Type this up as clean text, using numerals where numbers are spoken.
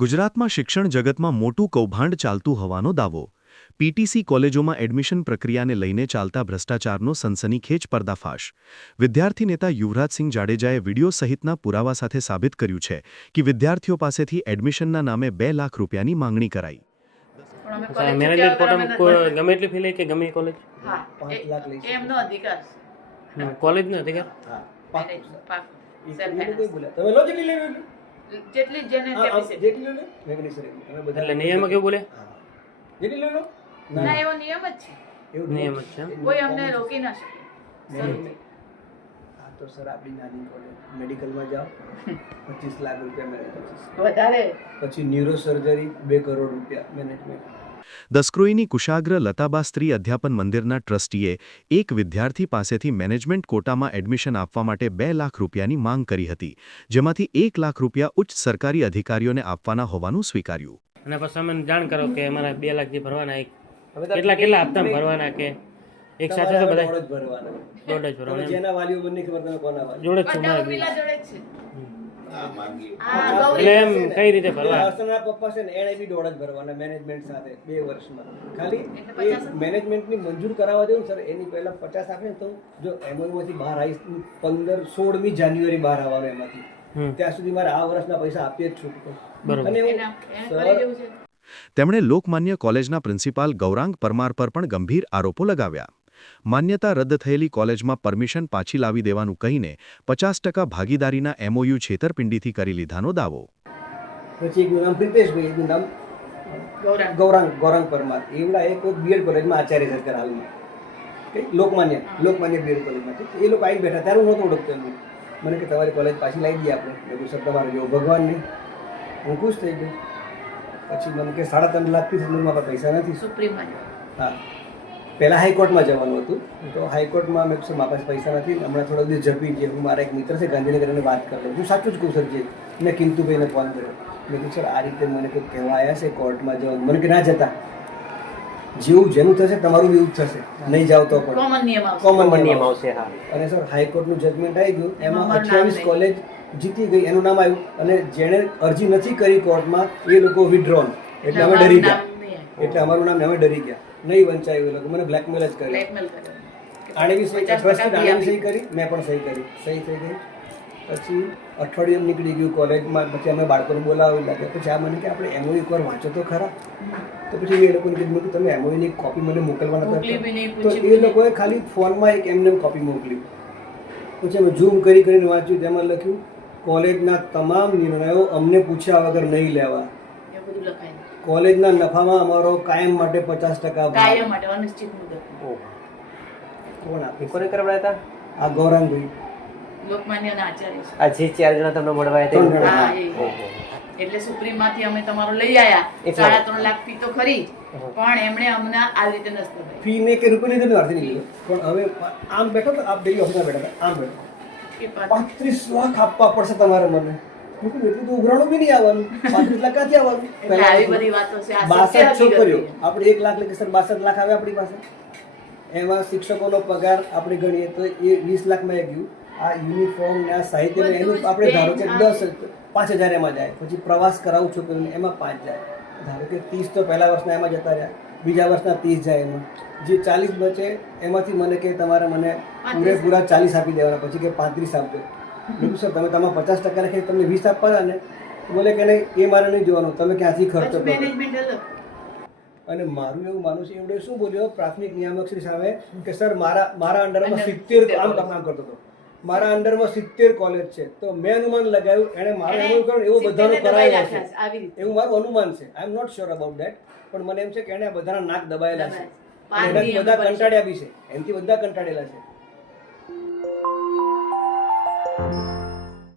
ગુજરાતમાં શિક્ષણ જગતમાં મોટું કૌભાંડ ચાલતું હોવાનો દાવો. પીટીસી કોલેજોમાં એડમિશન પ્રક્રિયાને લઈને ચાલતા ભ્રષ્ટાચારનો સનસનીખેજ પર્દાફાશ. વિદ્યાર્થી નેતા યુવરાજસિંહ જાડેજાએ વિડીયો સહિતના પુરાવા સાથે સાબિત કર્યું છે કે વિદ્યાર્થીઓ પાસેથી એડમિશનના નામે 2 લાખ રૂપિયાની માંગણી કરાઈ. મેનેજમેન્ટ કોટા ગમે એટલી ફી લે કે ગમે કોલેજ? હા, 5 લાખ લઈ એમનો અધિકાર છે. કોલેજનો અધિકાર? હા, પાક તમે લો જેટલી લેવી જેટલી જેને કેપેસિટી જેટલી લો મેગની સર અમે બધા એટલે નિયમમાં કેવું બોલે? જેટલી લો ના એવો નિયમ જ છે. એવું નિયમ જ છે. કોઈ અમને રોકી ના શકે. આ તો સર આપણી નાની કોલેજ મેડિકલમાં જાઓ 25 લાખ રૂપિયા મેનેજમેન્ટ વધારે પછી ન્યુરો સર્જરી 2 કરોડ રૂપિયા મેનેજમેન્ટ. દસક્રોઈની કુશાગ્ર લતાબા સ્ત્રી અધ્યાપન મંદિરના ટ્રસ્ટીએ એક વિદ્યાર્થી પાસેથી મેનેજમેન્ટ કોટામાં એડમિશન આપવા માટે 2 લાખ રૂપિયાની માંગ કરી હતી, જેમાંથી 1 લાખ રૂપિયા ઉચ્ચ સરકારી અધિકારીઓને આપવાના હોવાનું સ્વીકાર્યું. અને પછી અમને જાણ કરો કે અમારા 2 લાખ જે ભરવાના કેટલા હપ્તા ભરવાના કે એક સાથે તો બધા દોડ જ ભરવાના. દોડ જ ભરવાના. જેના વાલીઓ બંને ખબર તમે કોના વાલી જોડે જ છું બધા મારા ઉર્મિલા જોડે જ છે. એટલે એમ કઈ રીતે ભરવા? હર્ષના પપ્પા છે ને એણે બી દોડ જ ભરવાના મેનેજમેન્ટ સાથે 2 વર્ષમાં. ખાલી એ મેનેજમેન્ટની મંજૂર કરાવવા દેવું સર એની પહેલા 50 આપે તો જો એમઓમાંથી બહાર આવી 16મી જાન્યુઆરી બહાર આવવાનું એમાંથી ત્યાં સુધી મારે આ વર્ષના પૈસા આપીએ જ છૂટકો. અને છે. તેમણે લોકમાન્ય કોલેજના પ્રિન્સિપાલ ગૌરાંગ પરમાર પર પણ ગંભીર આરોપો લગાવ્યા. માન્યતા રદ થયેલી કોલેજમાં પરમિશન પાછી લાવી દેવાનું કહીને 50% ભાગીદારીના એમઓયુ છેતરપિંડીથી કરી લીધાનો દાવો. પછી એકનું નામ પ્રિતેશભાઈ, એકનું નામ ગૌરાંગ પરમાર. એવડા એક બીએડ કોલેજમાં આચાર્ય સરકાર હાલમાં લોકમાન્ય બીએડ કોલેજમાંથી એ લોકો આવી બેઠા ત્યારે હું નહોતો ઓળખતો એમને. મને કે તમારી કોલેજ પાછી લાવી દઈએ આપણે. મેં કીધું સર તમારો જેવો ભગવાન નહીં. હું ખુશ થઈ ગયો. પછી મને કે 3.5 લાખથી સંદર્ભમાં પૈસા નથી. સુપ્રીમમાં હા, પહેલાં હાઈકોર્ટમાં જવાનું હતું તો હાઈકોર્ટમાં મેં મારા પાસે પૈસા નથી. હમણાં થોડા દિવસ ઝડપી છે. હું મારા એક મિત્ર છે ગાંધીનગર એને વાત કરી લઉં. હું સાચું જ કહું સર જે મેં કિંતુભાઈને ફોન કર્યો. મેં કીધું સર આ રીતે મને કંઈક કહેવા આવ્યા છે કોર્ટમાં જવાનું. મને કે ના જતા, જેવું જેનું થશે તમારું એવું જ થશે. નહીં જાવ તો પણ કોમન નિયમ આવશે. હા, અને સર હાઈકોર્ટનું જજમેન્ટ આવી ગયું એમાં 28 કોલેજ જીતી ગઈ, એનું નામ આવ્યું. અને જેણે અરજી નથી કરી કોર્ટમાં એ લોકો વિથડ્રોન, એટલે અમે ડરી ગયા. એટલે અમારું નામ અમે ડરી ગયા. નહીં વંચાયું એ લોકો મને બ્લેકમેલ જ કર્યું. આણે બી સહી કરી, મેં પણ સહી કરી, સહી થઈ ગઈ. પછી અઠવાડિયું નીકળી ગયું કોલેજમાં. પછી અમે બાળકોને બોલાવી લાગ્યા. પછી આ મને કે આપણે એમઓયુ એકવાર વાંચો તો ખરા. તો પછી એ લોકોને કીધું કે તમે એમઓયુની કોપી મને મોકલવાના હતા. તો એ લોકોએ ખાલી ફોનમાં એક એમને કોપી મોકલી. પછી અમે ઝૂમ કરીને વાંચ્યું. તેમાં લખ્યું કોલેજના તમામ નિર્ણયો અમને પૂછ્યા વગર નહીં લેવા. કોલેજના નફામાં અમારો કાયમ માટે 50% કાયમ માટે અનિશ્ચિત મુદત. કોણ આપે? કોને કરવાયા હતા? આ ગૌરાંગભાઈ લોકમાન્યના આચાર્ય છે. આ જે 4 જણા તમને મળવાયા હતા. હા, એટલે સુપ્રીમમાંથી અમે તમારો લઈ આયા. 3.5 લાખ ફી તો ખરી, પણ એમણે અમને આ રીતે નસ્તો ફી ને કે રૂપિયા નહીં અર્થ નહીં. પણ હવે આમ બેઠો તો આપ ડેલી ઓફિસમાં બેઠા હતા, આમ બેઠો 35 લાખ આપવા પડશે તમારે મને. એટલું તો ઉઘરાણું બી નહીં આવવાનું. 35 લાખ ક્યાંથી આવવાનું? આવી બધી વાતો છે. 62 છોકરીઓ આપણે 1 લાખ લખી સર 62 લાખ આવે આપણી પાસે. એમાં શિક્ષકોનો પગાર આપણે ગણીએ તો એ 20 લાખમાં ગયું. આ યુનિફોર્મ ને આ સાહિત્ય એનું આપણે ધારો કે 5,000 એમાં જાય. પછી પ્રવાસ કરાવું છોકરીઓને એમાં 5 જાય. ધારો કે 30 તો પહેલા વર્ષના એમાં જતા રહ્યા, બીજા વર્ષના 30 જાય. એમાં જે 40 બચે એમાંથી મને કે તમારે મને પૂરેપૂરા 40 આપી દેવાના. પછી કે 35 આપજો. બીજું સર તમે તમારા 50% લખે તમને 20 આપવાના ને? બોલે કે નહીં, એ મારે નહીં જોવાનું, તમે ક્યાંથી ખર્ચો કરો. અને મારું એવું માનવું છે, એવડે શું બોલ્યો પ્રાથમિક નિયામક શ્રી સામે કે સર મારા અંડરમાં 70 કામ કરતો હતો. મારા અંડરમાં 70 કોલેજ છે. તો મેં અનુમાન લગાવ્યું એને મારું એનું કર્યું એવું બધાનું કરાયેલું છે એવું મારું અનુમાન છે. I am not sure about that, પણ મને એમ છે કે એને બધાના નાક દબાયેલા છે. એનાથી બધા કંટાળ્યા બી છે, એનાથી બધા કંટાળેલા છે.